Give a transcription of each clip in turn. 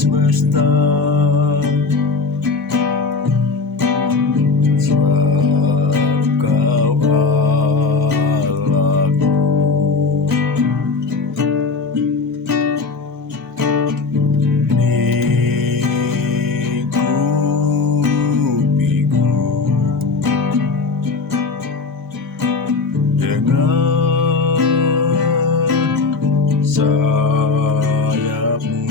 semesta. Sebab Kau Allahku, lingkupiku dengan sayapmu.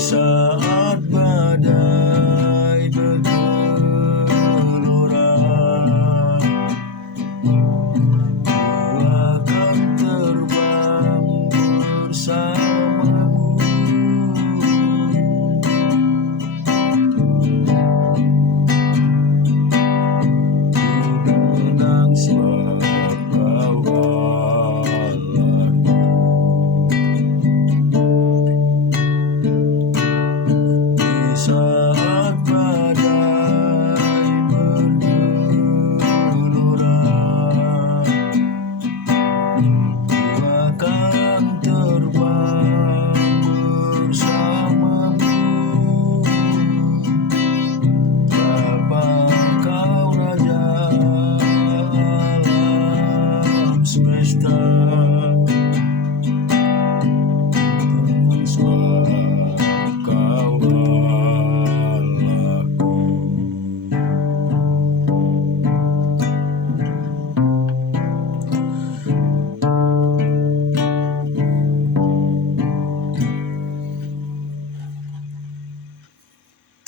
Saat badai bergelora, ku akan terbang bersamamu. Ku tenang sebab Kau Allahku. Saat badai bergelora, ku akan terbang bersamamu. Bapa Kau Raja alam semesta, sebab Kau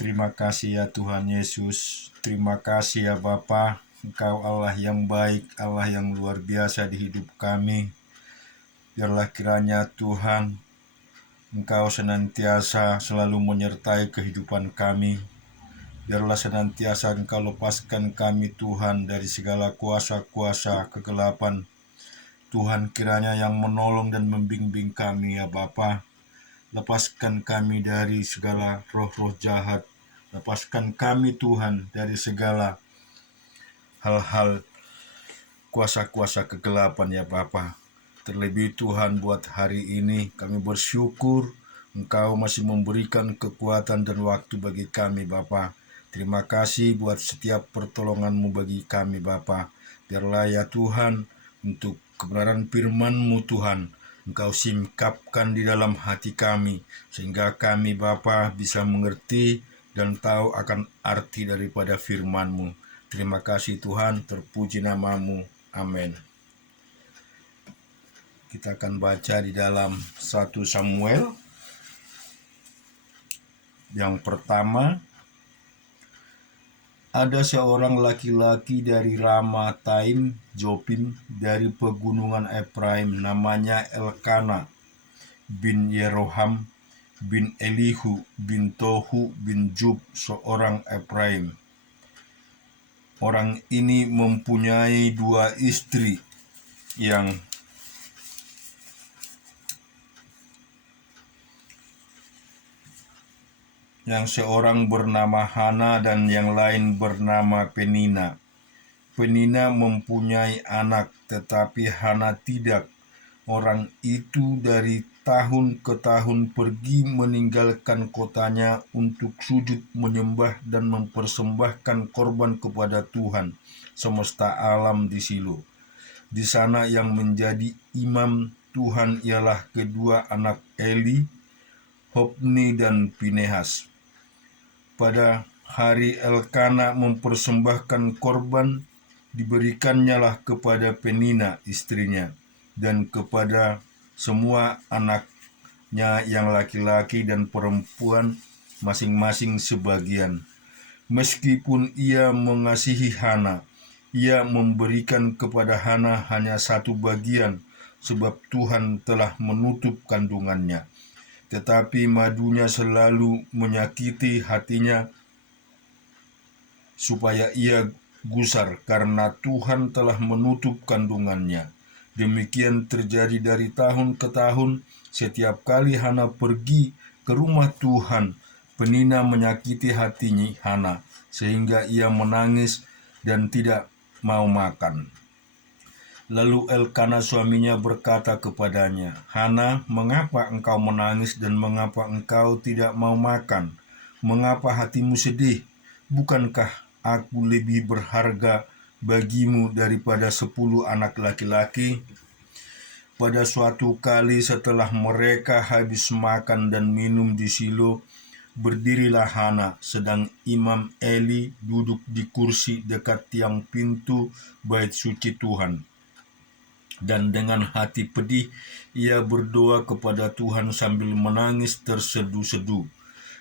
Terima kasih ya Tuhan Yesus, terima kasih ya Bapa, Engkau Allah yang baik, Allah yang luar biasa di hidup kami. Biarlah kiranya Tuhan, Engkau senantiasa selalu menyertai kehidupan kami. Biarlah senantiasa Engkau lepaskan kami Tuhan dari segala kuasa-kuasa kegelapan. Tuhan kiranya yang menolong dan membimbing kami ya Bapa. Lepaskan kami dari segala roh-roh jahat. Lepaskan kami Tuhan dari segala hal-hal kuasa-kuasa kegelapan ya Bapa. Terlebih Tuhan buat hari ini kami bersyukur Engkau masih memberikan kekuatan dan waktu bagi kami Bapa. Terima kasih buat setiap pertolongan-Mu bagi kami Bapa. Biarlah ya Tuhan, untuk kebenaran firman-Mu Tuhan, Engkau singkapkan di dalam hati kami, sehingga kami Bapa bisa mengerti dan tahu akan arti daripada firman-Mu. Terima kasih Tuhan, terpuji nama-Mu. Amin. Kita akan baca di dalam 1 Samuel. Yang pertama, ada seorang laki-laki dari Ramataim Jopim dari pegunungan Efraim, namanya Elkana bin Yeroham bin Elihu bin Tohu bin Jub, seorang Efraim. Orang ini mempunyai 2 istri yang seorang bernama Hana dan yang lain bernama Penina. Penina mempunyai anak, tetapi Hana tidak. Orang itu dari tahun ke tahun pergi meninggalkan kotanya untuk sujud menyembah dan mempersembahkan korban kepada Tuhan semesta alam di Silo. Di sana yang menjadi imam Tuhan ialah kedua anak Eli, Hofni dan Pinehas. Pada hari Elkana mempersembahkan korban, diberikannya kepada Penina istrinya dan kepada semua anaknya yang laki-laki dan perempuan masing-masing sebagian. Meskipun ia mengasihi Hana, ia memberikan kepada Hana hanya 1 bagian, sebab Tuhan telah menutup kandungannya. Tetapi madunya selalu menyakiti hatinya supaya ia gusar karena Tuhan telah menutup kandungannya. Demikian terjadi dari tahun ke tahun. Setiap kali Hana pergi ke rumah Tuhan, Penina menyakiti hatinya Hana sehingga ia menangis dan tidak mau makan. Lalu Elkana suaminya berkata kepadanya, "Hana, mengapa engkau menangis dan mengapa engkau tidak mau makan? Mengapa hatimu sedih? Bukankah aku lebih berharga bagimu daripada 10 anak laki-laki?" Pada suatu kali setelah mereka habis makan dan minum di Silo, berdirilah Hana, sedang Imam Eli duduk di kursi dekat tiang pintu bait suci Tuhan. Dan dengan hati pedih, ia berdoa kepada Tuhan sambil menangis tersedu-sedu.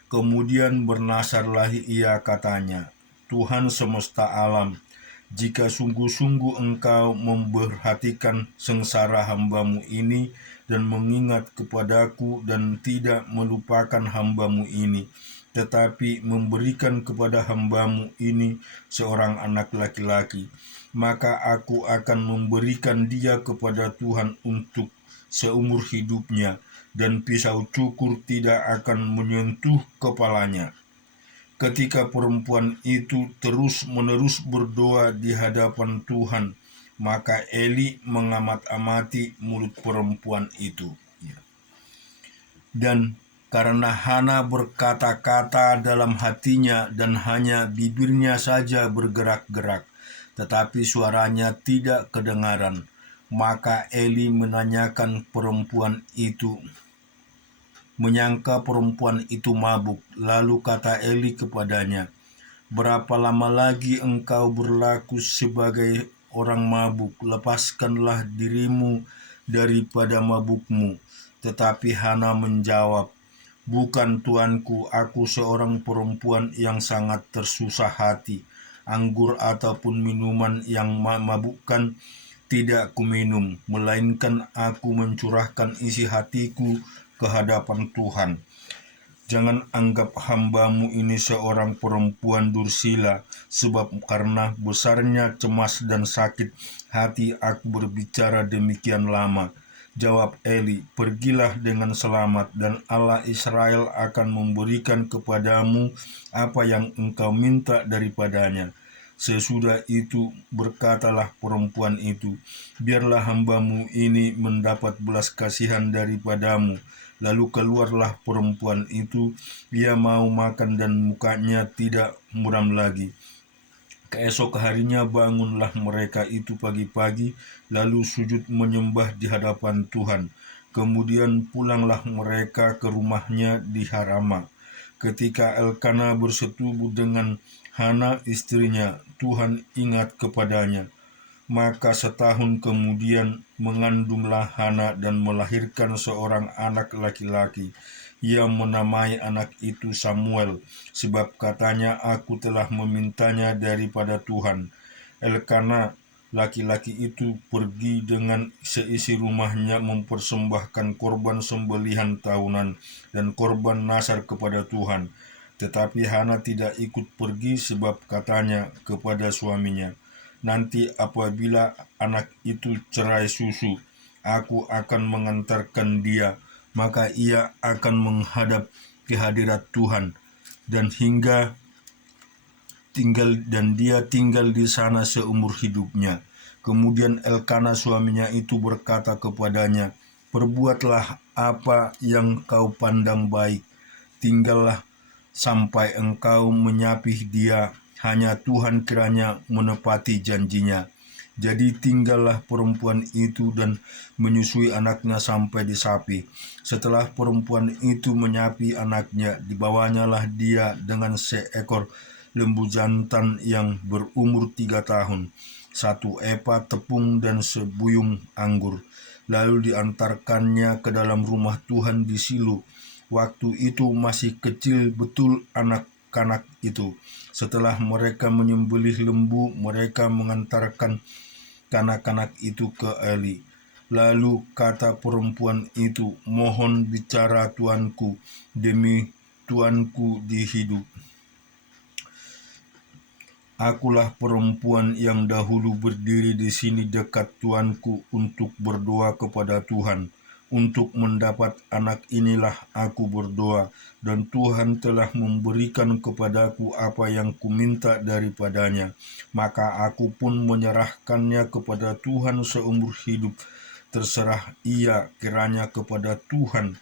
Kemudian bernasarlah ia, katanya, "Tuhan semesta alam, jika sungguh-sungguh engkau memperhatikan sengsara hamba-Mu ini dan mengingat kepadaku dan tidak melupakan hamba-Mu ini, tetapi memberikan kepada hamba-Mu ini seorang anak laki-laki, maka aku akan memberikan dia kepada Tuhan untuk seumur hidupnya, dan pisau cukur tidak akan menyentuh kepalanya." Ketika perempuan itu terus-menerus berdoa di hadapan Tuhan, maka Eli mengamat-amati mulut perempuan itu. Dan karena Hana berkata-kata dalam hatinya dan hanya bibirnya saja bergerak-gerak, tetapi suaranya tidak kedengaran, maka Eli menyangka perempuan itu mabuk. Lalu kata Eli kepadanya, "Berapa lama lagi engkau berlaku sebagai orang mabuk? Lepaskanlah dirimu daripada mabukmu." Tetapi Hana menjawab, "Bukan tuanku, aku seorang perempuan yang sangat tersusah hati. Anggur ataupun minuman yang memabukkan tidak kuminum, melainkan aku mencurahkan isi hatiku ke hadapan Tuhan. Jangan anggap hamba-Mu ini seorang perempuan dursila, sebab karena besarnya cemas dan sakit hati aku berbicara demikian lama." Jawab Eli, "Pergilah dengan selamat, dan Allah Israel akan memberikan kepadamu apa yang engkau minta daripadanya." Sesudah itu berkatalah perempuan itu, "Biarlah hamba-Mu ini mendapat belas kasihan daripadamu." Lalu keluarlah perempuan itu, ia mau makan dan mukanya tidak muram lagi. Keesok harinya bangunlah mereka itu pagi-pagi, lalu sujud menyembah di hadapan Tuhan. Kemudian pulanglah mereka ke rumahnya di Harama. Ketika Elkana bersetubuh dengan Hana istrinya, Tuhan ingat kepadanya. Maka setahun kemudian mengandunglah Hana dan melahirkan seorang anak laki-laki. Ia menamai anak itu Samuel, sebab katanya, aku telah memintanya daripada Tuhan. Elkana, laki-laki itu, pergi dengan seisi rumahnya mempersembahkan korban sembelihan tahunan dan korban nasar kepada Tuhan. Tetapi Hana tidak ikut pergi sebab katanya kepada suaminya, nanti apabila anak itu cerai susu, aku akan mengantarkan dia, maka ia akan menghadap kehadirat Tuhan dan dia tinggal di sana seumur hidupnya. Kemudian Elkana suaminya itu berkata kepadanya, perbuatlah apa yang kau pandang baik, tinggallah sampai engkau menyapih dia, hanya Tuhan kiranya menepati janjinya. Jadi tinggallah perempuan itu dan menyusui anaknya sampai disapi. Setelah perempuan itu menyapi anaknya, dibawanyalah dia dengan seekor lembu jantan yang berumur 3 tahun, 1 epa tepung dan sebuyung anggur. Lalu diantarkannya ke dalam rumah Tuhan di Silo. Waktu itu masih kecil betul anak-anak itu. Setelah mereka menyembelih lembu, mereka mengantarkan kanak-kanak itu ke Eli. Lalu kata perempuan itu, mohon bicara tuanku, demi tuanku dihidup. Akulah perempuan yang dahulu berdiri di sini dekat tuanku untuk berdoa kepada Tuhan. Untuk mendapat anak inilah aku berdoa, dan Tuhan telah memberikan kepadaku apa yang kuminta daripadanya. Maka aku pun menyerahkannya kepada Tuhan seumur hidup. Terserah ia kiranya kepada Tuhan.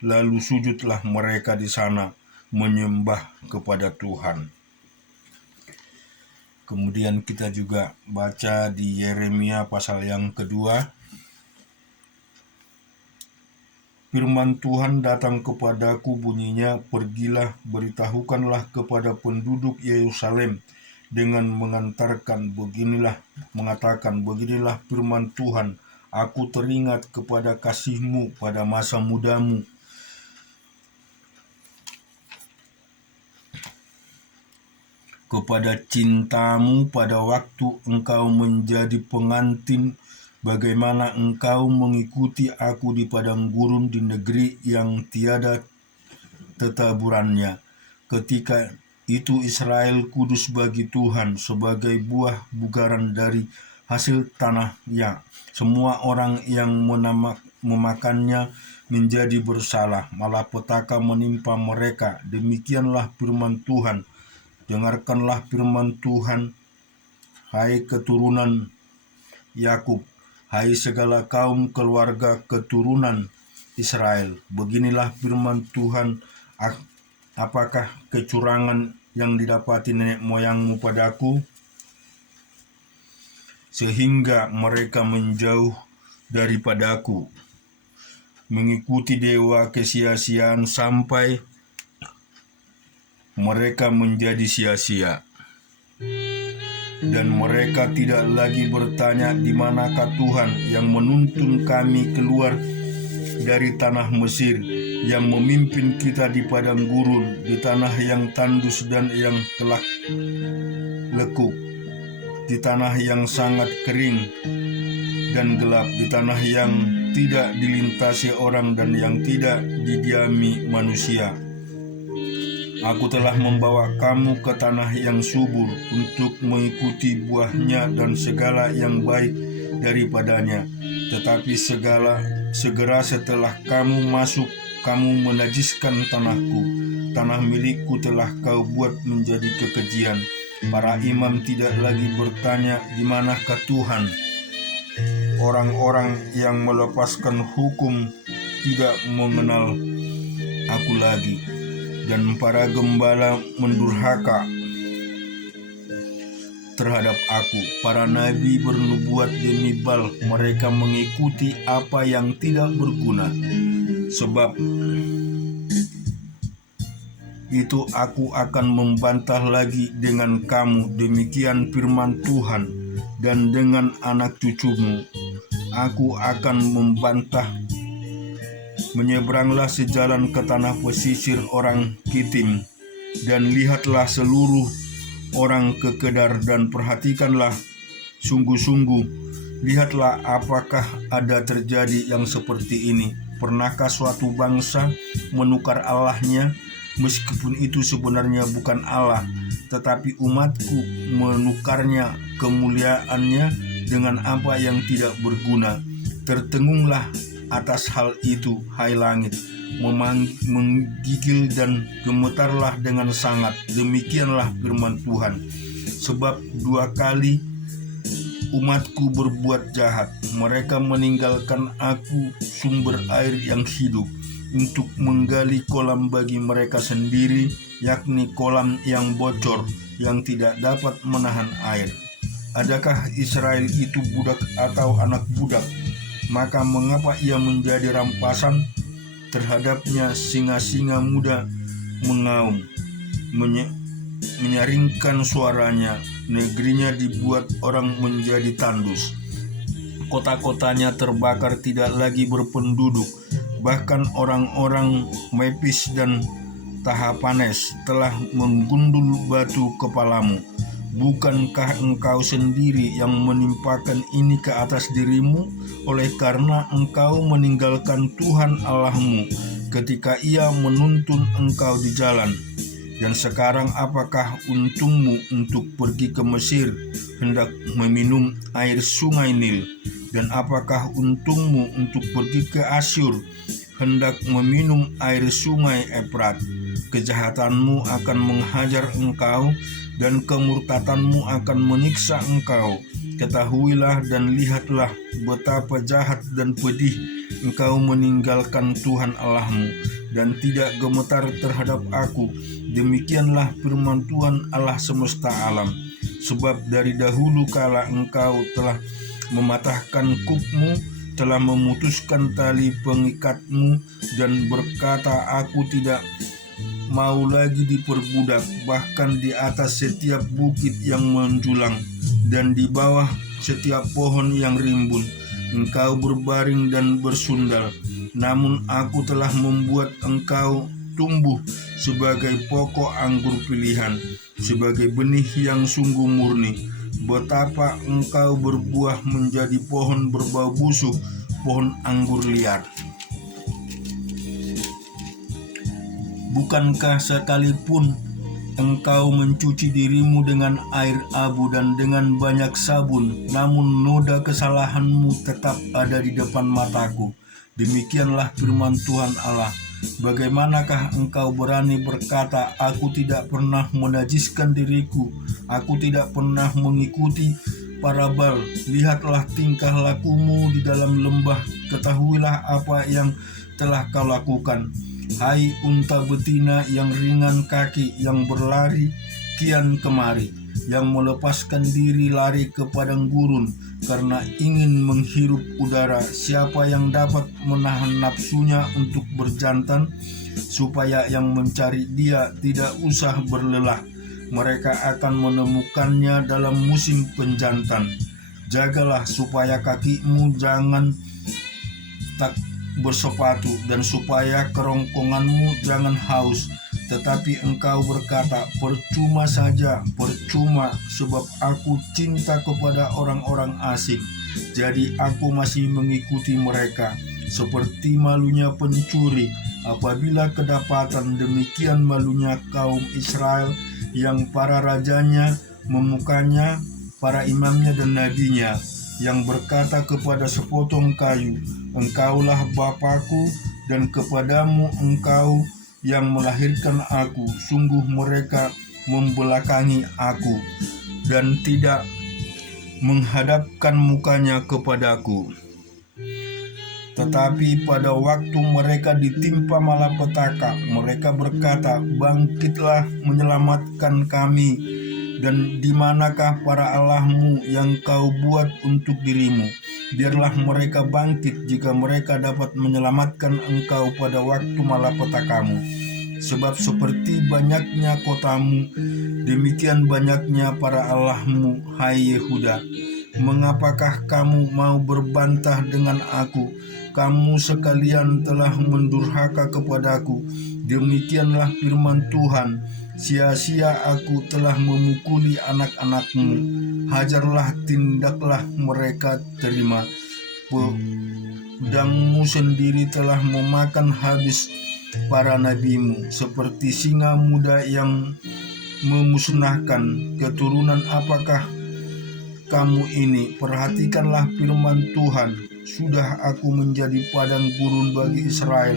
Lalu sujudlah mereka di sana, menyembah kepada Tuhan. Kemudian kita juga baca di Yeremia pasal yang kedua. Firman Tuhan datang kepadaku bunyinya, pergilah, beritahukanlah kepada penduduk Yerusalem dengan mengatakan beginilah firman Tuhan, aku teringat kepada kasihmu pada masa mudamu, kepada cintamu pada waktu engkau menjadi pengantin, bagaimana engkau mengikuti aku di padang gurun di negeri yang tiada tetaburannya. Ketika itu Israel kudus bagi Tuhan sebagai buah bugaran dari hasil tanahnya. Semua orang yang memakannya menjadi bersalah, malapetaka menimpa mereka. Demikianlah firman Tuhan. Dengarkanlah firman Tuhan, hai keturunan Yakub, hai segala kaum keluarga keturunan Israel. Beginilah firman Tuhan, apakah kecurangan yang didapati nenek moyangmu padaku, sehingga mereka menjauh daripadaku, mengikuti dewa kesia-siaan sampai mereka menjadi sia-sia. Dan mereka tidak lagi bertanya, di manakah Tuhan yang menuntun kami keluar dari tanah Mesir, yang memimpin kita di padang gurun, di tanah yang tandus dan yang telah lekuk, di tanah yang sangat kering dan gelap, di tanah yang tidak dilintasi orang dan yang tidak didiami manusia. Aku telah membawa kamu ke tanah yang subur untuk mengikuti buahnya dan segala yang baik daripadanya. Tetapi segera setelah kamu masuk, kamu menajiskan tanahku. Tanah milikku telah kau buat menjadi kekejian. Para imam tidak lagi bertanya, di manakah Tuhan? Orang-orang yang melepaskan hukum tidak mengenal aku lagi. Dan para gembala mendurhaka terhadap aku. Para nabi bernubuat demi Baal, mereka mengikuti apa yang tidak berguna. Sebab itu aku akan membantah lagi dengan kamu, demikian firman Tuhan, dan dengan anak cucumu aku akan membantah. Menyeberanglah sejalan ke tanah pesisir orang Kitim, dan lihatlah seluruh orang ke Kedar, dan perhatikanlah sungguh-sungguh, lihatlah apakah ada terjadi yang seperti ini. Pernahkah suatu bangsa menukar Allahnya, meskipun itu sebenarnya bukan Allah, tetapi umatku menukarnya kemuliaannya dengan apa yang tidak berguna. Tertengunglah atas hal itu, hai langit, menggigil dan gemetarlah dengan sangat. Demikianlah firman Tuhan. Sebab 2 kali umatku berbuat jahat. Mereka meninggalkan aku, sumber air yang hidup, untuk menggali kolam bagi mereka sendiri, yakni kolam yang bocor, yang tidak dapat menahan air. Adakah Israel itu budak atau anak budak? Maka mengapa ia menjadi rampasan? Terhadapnya singa-singa muda mengaum, menyaringkan suaranya. Negerinya dibuat orang menjadi tandus. Kota-kotanya terbakar, tidak lagi berpenduduk. Bahkan orang-orang Mepis dan Tahapanes telah menggundul batu kepalamu. Bukankah engkau sendiri yang menimpakan ini ke atas dirimu, oleh karena engkau meninggalkan Tuhan Allahmu ketika Ia menuntun engkau di jalan? Dan sekarang apakah untungmu untuk pergi ke Mesir, hendak meminum air sungai Nil? Dan apakah untungmu untuk pergi ke Asyur, hendak meminum air sungai Efrat? Kejahatanmu akan menghajar engkau, dan kemurtadanmu akan menyiksa engkau. Ketahuilah dan lihatlah betapa jahat dan pedih engkau meninggalkan Tuhan Allahmu, dan tidak gemetar terhadap aku. Demikianlah firman Tuhan Allah semesta alam. Sebab dari dahulu kala engkau telah mematahkan kukmu, telah memutuskan tali pengikatmu, dan berkata, aku tidak mau lagi diperbudak. Bahkan di atas setiap bukit yang menjulang, dan di bawah setiap pohon yang rimbun, engkau berbaring dan bersundal. Namun aku telah membuat engkau tumbuh sebagai pokok anggur pilihan, sebagai benih yang sungguh murni. Betapa engkau berbuah menjadi pohon berbau busuk, pohon anggur liar. Bukankah sekalipun engkau mencuci dirimu dengan air abu dan dengan banyak sabun, namun noda kesalahanmu tetap ada di depan mataku? Demikianlah firman Tuhan Allah. Bagaimanakah engkau berani berkata, aku tidak pernah menajiskan diriku, aku tidak pernah mengikuti para Baal? Lihatlah tingkah lakumu di dalam lembah, ketahuilah apa yang telah kau lakukan. Hai unta betina yang ringan kaki, yang berlari kian kemari, yang melepaskan diri lari ke padang gurun karena ingin menghirup udara. Siapa yang dapat menahan nafsunya untuk berjantan, supaya yang mencari dia tidak usah berlelah? Mereka akan menemukannya dalam musim penjantan. Jagalah supaya kakimu jangan tak bersepatu, dan supaya kerongkonganmu jangan haus. Tetapi engkau berkata, percuma saja, percuma, sebab aku cinta kepada orang-orang asing. Jadi aku masih mengikuti mereka, seperti malunya pencuri apabila kedapatan. Demikian malunya kaum Israel, yang para rajanya memukanya, para imamnya dan nabinya, yang berkata kepada sepotong kayu, engkaulah Bapakku, dan kepadamu engkau yang melahirkan aku. Sungguh mereka membelakangi aku dan tidak menghadapkan mukanya kepadaku. Tetapi pada waktu mereka ditimpa malapetaka, mereka berkata, bangkitlah menyelamatkan kami Dan di manakah para allahmu yang kau buat untuk dirimu? Biarlah mereka bangkit jika mereka dapat menyelamatkan engkau pada waktu malapetakamu. Sebab seperti banyaknya kotamu, demikian banyaknya para allahmu, hai Yehuda. Mengapakah kamu mau berbantah dengan aku? Kamu sekalian telah mendurhaka kepadaku. Demikianlah firman Tuhan. Sia-sia aku telah memukuli anak-anakmu. Hajarlah, tindaklah mereka terima. Pedangmu sendiri telah memakan habis para nabimu, seperti singa muda yang memusnahkan. Keturunan apakah kamu ini? Perhatikanlah firman Tuhan. Sudah aku menjadi padang gurun bagi Israel,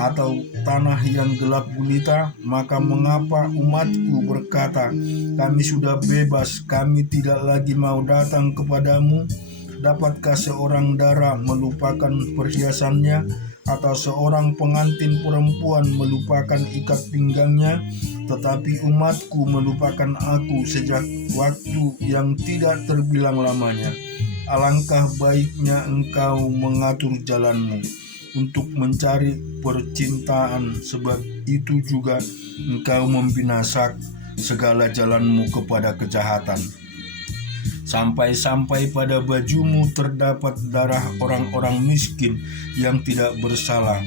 atau tanah yang gelap gulita? Maka mengapa umatku berkata, kami sudah bebas, kami tidak lagi mau datang kepadamu? Dapatkah seorang dara melupakan perhiasannya, atau seorang pengantin perempuan melupakan ikat pinggangnya? Tetapi umatku melupakan aku sejak waktu yang tidak terbilang lamanya. Alangkah baiknya engkau mengatur jalanmu untuk mencari percintaan, sebab itu juga engkau membinasak segala jalanmu kepada kejahatan. Sampai-sampai pada bajumu terdapat darah orang-orang miskin yang tidak bersalah.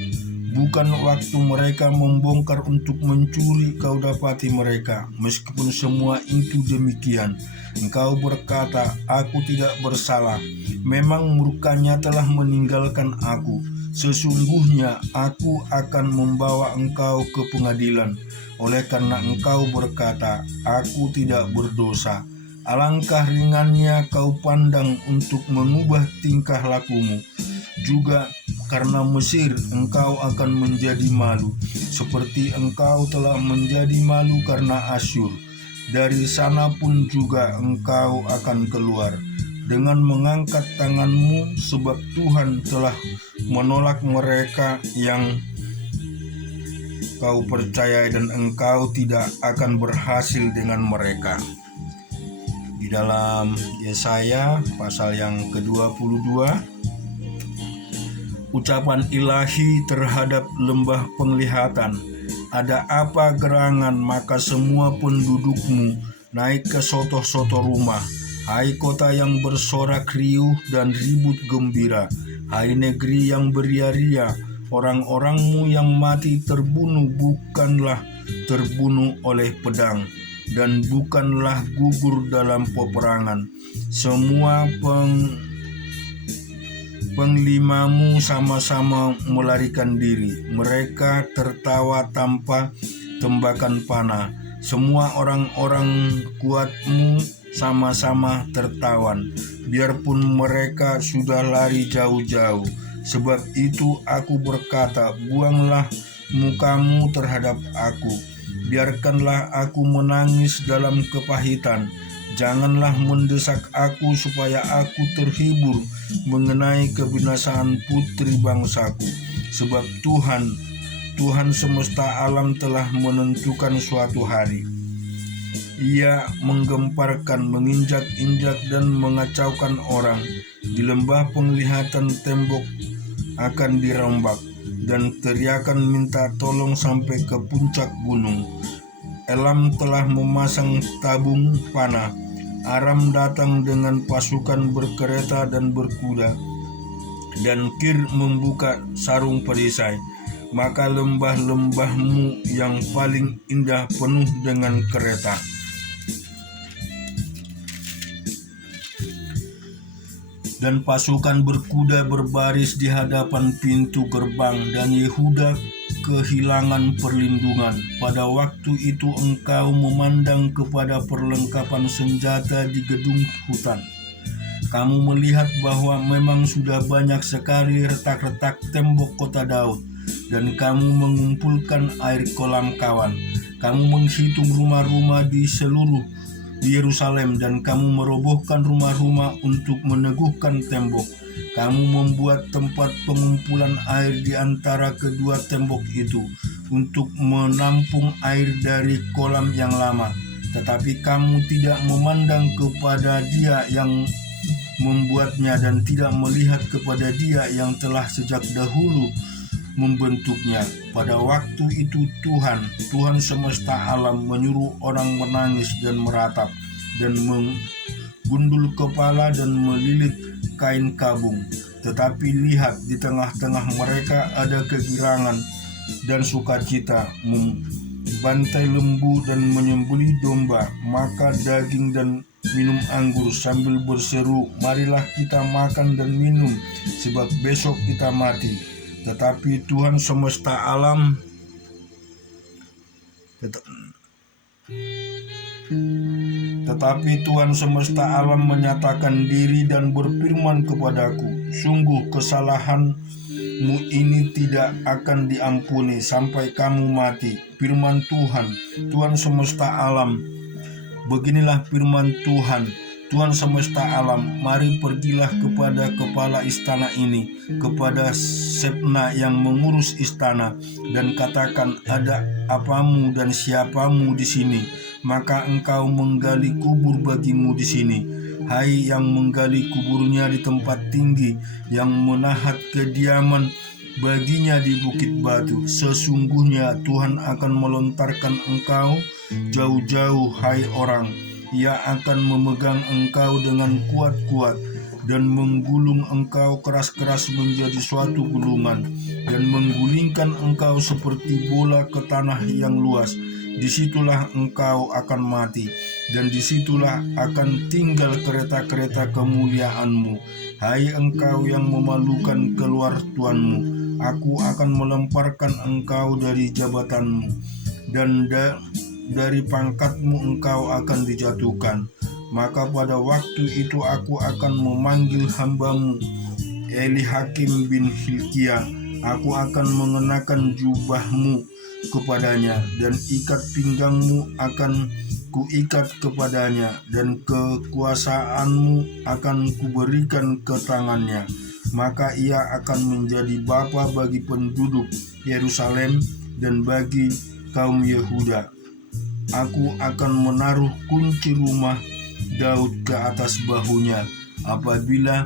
Bukan waktu mereka membongkar untuk mencuri kau dapati mereka. Meskipun semua itu demikian, engkau berkata, aku tidak bersalah. Memang murkanya telah meninggalkan aku. Sesungguhnya aku akan membawa engkau ke pengadilan, oleh karena engkau berkata, aku tidak berdosa. Alangkah ringannya kau pandang untuk mengubah tingkah lakumu. Juga karena Mesir engkau akan menjadi malu, seperti engkau telah menjadi malu karena Asyur. Dari sana pun juga engkau akan keluar dengan mengangkat tanganmu, sebab Tuhan telah menolak mereka yang kau percayai, dan engkau tidak akan berhasil dengan mereka. Di dalam Yesaya pasal yang ke-22, ucapan ilahi terhadap lembah penglihatan. Ada apa gerangan, maka semua pendudukmu naik ke sotoh-sotoh rumah. Hai kota yang bersorak riuh dan ribut gembira, hai negeri yang beria-ria, orang-orangmu yang mati terbunuh bukanlah terbunuh oleh pedang, dan bukanlah gugur dalam peperangan. Semua penglimamu sama-sama melarikan diri, mereka tertawa tanpa tembakan panah. Semua orang-orang kuatmu sama-sama tertawan, biarpun mereka sudah lari jauh-jauh. Sebab itu aku berkata, buanglah mukamu terhadap aku, biarkanlah aku menangis dalam kepahitan. Janganlah mendesak aku supaya aku terhibur mengenai kebinasaan putri bangsaku. Sebab Tuhan semesta alam telah menentukan suatu hari. Ia menggemparkan, menginjak-injak dan mengacaukan orang. Di lembah penglihatan tembok akan dirombak, dan teriakan minta tolong sampai ke puncak gunung. Elam telah memasang tabung panah. Aram datang dengan pasukan berkereta dan berkuda, dan Kir membuka sarung perisai. Maka lembah-lembahmu yang paling indah penuh dengan kereta. Dan pasukan berkuda berbaris di hadapan pintu gerbang, dan Yehuda kehilangan perlindungan. Pada waktu itu engkau memandang kepada perlengkapan senjata di gedung hutan. Kamu melihat bahwa memang sudah banyak sekali retak-retak tembok kota Daud, dan kamu mengumpulkan air kolam kawan. Kamu menghitung rumah-rumah di seluruh Yerusalem, dan kamu merobohkan rumah-rumah untuk meneguhkan tembok. Kamu membuat tempat pengumpulan air di antara kedua tembok itu untuk menampung air dari kolam yang lama. tetapi kamu tidak memandang kepada Dia yang membuatnya dan tidak melihat kepada Dia yang telah sejak dahulu membentuknya. Pada waktu itu Tuhan semesta alam menyuruh orang menangis dan meratap dan menggundul kepala dan melilit kain kabung. Tetapi lihat, di tengah-tengah mereka ada kegirangan dan sukacita, membantai lembu dan menyembelih domba, makan daging dan minum anggur sambil berseru, marilah kita makan dan minum, sebab besok kita mati. Tetapi Tuhan semesta alam menyatakan diri dan berfirman kepadaku, sungguh kesalahanmu ini tidak akan diampuni sampai kamu mati. Firman Tuhan semesta alam. Beginilah firman Tuhan semesta alam, mari pergilah kepada kepala istana ini, kepada Sebna yang mengurus istana, dan katakan, ada apamu dan siapamu di sini? Maka engkau menggali kubur bagimu di sini. Hai yang menggali kuburnya di tempat tinggi, yang menahat kediaman baginya di bukit batu. Sesungguhnya Tuhan akan melontarkan engkau jauh-jauh, hai orang. Ia akan memegang engkau dengan kuat-kuat dan menggulung engkau keras-keras menjadi suatu gulungan, dan menggulingkan engkau seperti bola ke tanah yang luas. Disitulah engkau akan mati, dan disitulah akan tinggal kereta-kereta kemuliaanmu. Hai engkau yang memalukan keluar Tuanmu, aku akan melemparkan engkau dari jabatanmu, dan dari pangkatmu engkau akan dijatuhkan. Maka pada waktu itu aku akan memanggil hambamu Elihakim bin Hilkiah. Aku akan mengenakan jubahmu kepadanya, dan ikat pinggangmu akan kuikat kepadanya, dan kekuasaanmu akan kuberikan ke tangannya. Maka ia akan menjadi bapa bagi penduduk Yerusalem dan bagi kaum Yehuda. Aku akan menaruh kunci rumah Daud ke atas bahunya. Apabila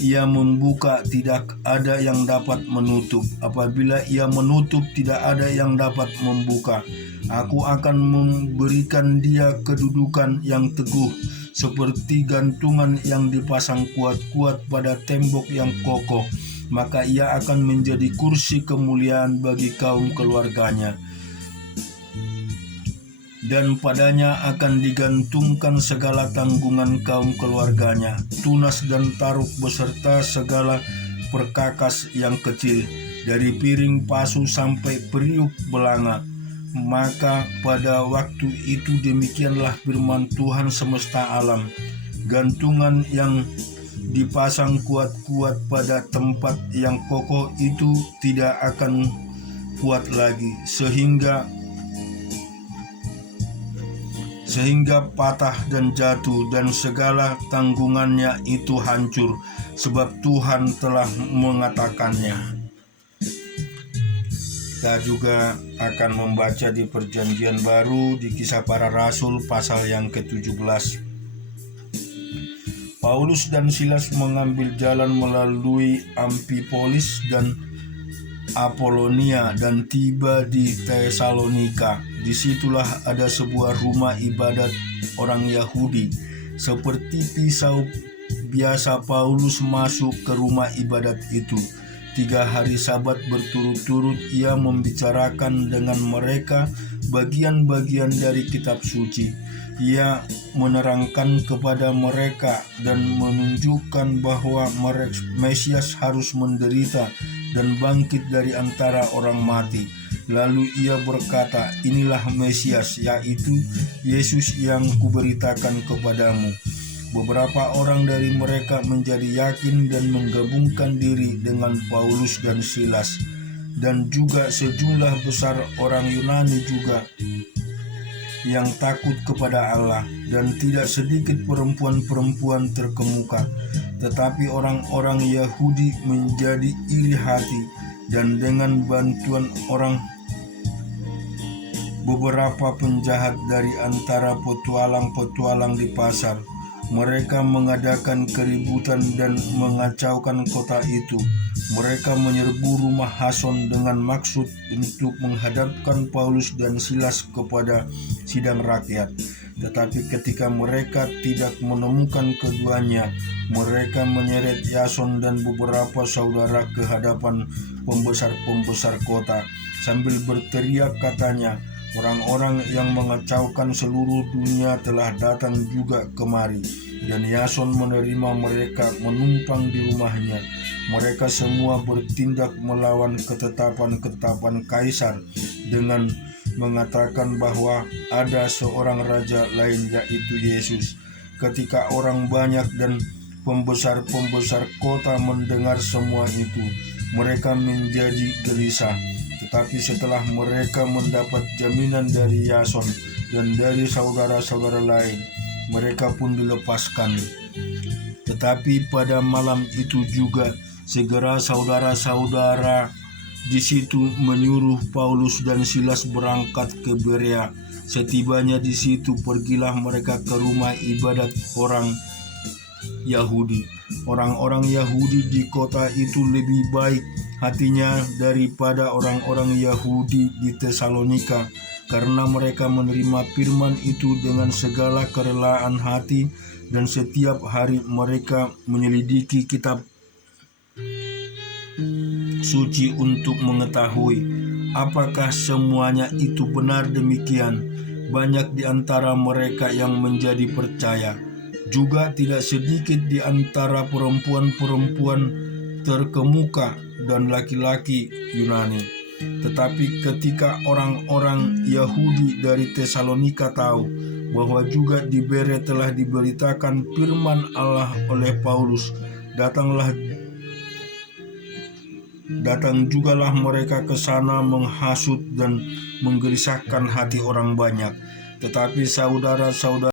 ia membuka, tidak ada yang dapat menutup. Apabila ia menutup, tidak ada yang dapat membuka. Aku akan memberikan dia kedudukan yang teguh, seperti gantungan yang dipasang kuat-kuat pada tembok yang kokoh. Maka ia akan menjadi kursi kemuliaan bagi kaum keluarganya, dan padanya akan digantungkan segala tanggungan kaum keluarganya, tunas dan taruk beserta segala perkakas yang kecil, dari piring pasu sampai periuk belanga. Maka pada waktu itu demikianlah firman Tuhan semesta alam, gantungan yang dipasang kuat-kuat pada tempat yang kokoh itu tidak akan kuat lagi, sehingga patah dan jatuh, dan segala tanggungannya itu hancur, sebab Tuhan telah mengatakannya. Kita juga akan membaca di Perjanjian Baru di Kisah Para Rasul pasal yang ke-17. Paulus dan Silas mengambil jalan melalui Amfipolis dan Apolonia dan tiba di Tesalonika. Disitulah ada sebuah rumah ibadat orang Yahudi. Seperti pisau biasa Paulus masuk ke rumah ibadat itu. 3 hari Sabat berturut-turut ia membicarakan dengan mereka bagian-bagian dari kitab suci. Ia menerangkan kepada mereka dan menunjukkan bahwa Mesias harus menderita dan bangkit dari antara orang mati. Lalu ia berkata, inilah Mesias, yaitu Yesus yang kuberitakan kepadamu. Beberapa orang dari mereka menjadi yakin dan menggabungkan diri dengan Paulus dan Silas, dan juga sejumlah besar orang Yunani juga yang takut kepada Allah, dan tidak sedikit perempuan-perempuan terkemuka. Tetapi orang-orang Yahudi menjadi iri hati, dan dengan bantuan orang beberapa penjahat dari antara petualang-petualang di pasar. Mereka mengadakan keributan dan mengacaukan kota itu. Mereka menyerbu rumah Yason dengan maksud untuk menghadapkan Paulus dan Silas kepada sidang rakyat. Tetapi ketika mereka tidak menemukan keduanya, mereka menyeret Yason dan beberapa saudara ke hadapan pembesar-pembesar kota sambil berteriak, katanya, "Orang-orang yang mengacaukan seluruh dunia telah datang juga kemari." Dan Yason menerima mereka menumpang di rumahnya. Mereka semua bertindak melawan ketetapan-ketetapan Kaisar dengan mengatakan bahwa ada seorang raja lain, yaitu Yesus. Ketika orang banyak dan pembesar-pembesar kota mendengar semua itu, mereka menjadi gelisah. Tetapi setelah mereka mendapat jaminan dari Yason dan dari saudara-saudara lain, mereka pun dilepaskan. Tetapi pada malam itu juga, segera saudara-saudara di situ menyuruh Paulus dan Silas berangkat ke Berea. Setibanya di situ, pergilah mereka ke rumah ibadat orang Yahudi. Orang-orang Yahudi di kota itu lebih baik hatinya daripada orang-orang Yahudi di Tesalonika, karena mereka menerima firman itu dengan segala kerelaan hati, dan setiap hari mereka menyelidiki kitab suci untuk mengetahui apakah semuanya itu benar demikian. Banyak di antara mereka yang menjadi percaya. Juga tidak sedikit di antara perempuan-perempuan terkemuka dan laki-laki Yunani. Tetapi ketika orang-orang Yahudi dari Tesalonika tahu bahwa juga di Berea telah diberitakan firman Allah oleh Paulus, datang jugalah mereka ke sana menghasut dan menggelisahkan hati orang banyak. Tetapi saudara-saudara